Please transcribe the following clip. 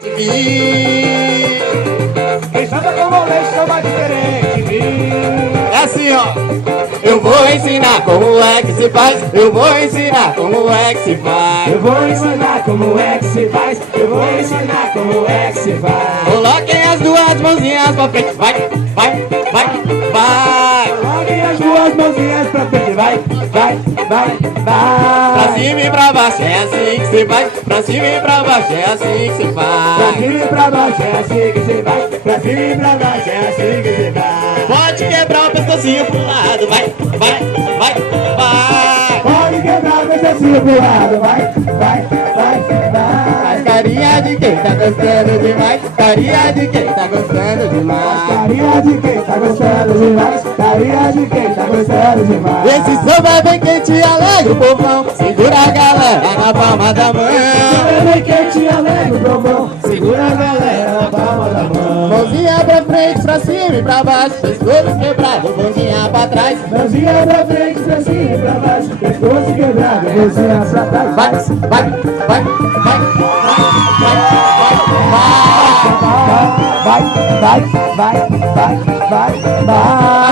Quem samba como o leite samba diferente. É assim, ó. Eu vou ensinar como é que se faz. Eu vou ensinar como é que se faz. Eu vou ensinar como é que se faz. Eu vou ensinar como é que se faz. Coloquem as duas mãozinhas pra frente. Vai, vai, vai, vai. Coloquem as duas mãozinhas pra frente. Vai, vai, vai, vai. Pra cima e pra baixo é assim que se faz. Pra cima e pra baixo é assim que se Pra faz. cima e pra baixo é assim que se vai. Pra cima e pra baixo é assim que se vai. Pode quebrar o pescocinho pro lado. Vai, vai, vai, vai. Pode quebrar o pescocinho pro lado. Vai, vai, vai, vai. Faz carinha de quem tá gostando demais. Carinha de quem tá gostando demais. Carinha de quem tá gostando demais. Carinha de quem tá gostando demais. Esse samba bem quente e alegra o povão. Segura a galera na palma da mão. Vem quente, alegre o trovão. Segura a galera na palma da mão. Mãozinha pra frente, pra cima e pra baixo. Pescoço quebrado, mãozinha pra trás. Mãozinha pra frente, pra cima e pra baixo. Pescoço quebrado, mãozinha pra trás. Vai, vai, vai, vai, vai, vai, vai, vai. Vai, vai, vai, vai, vai, vai.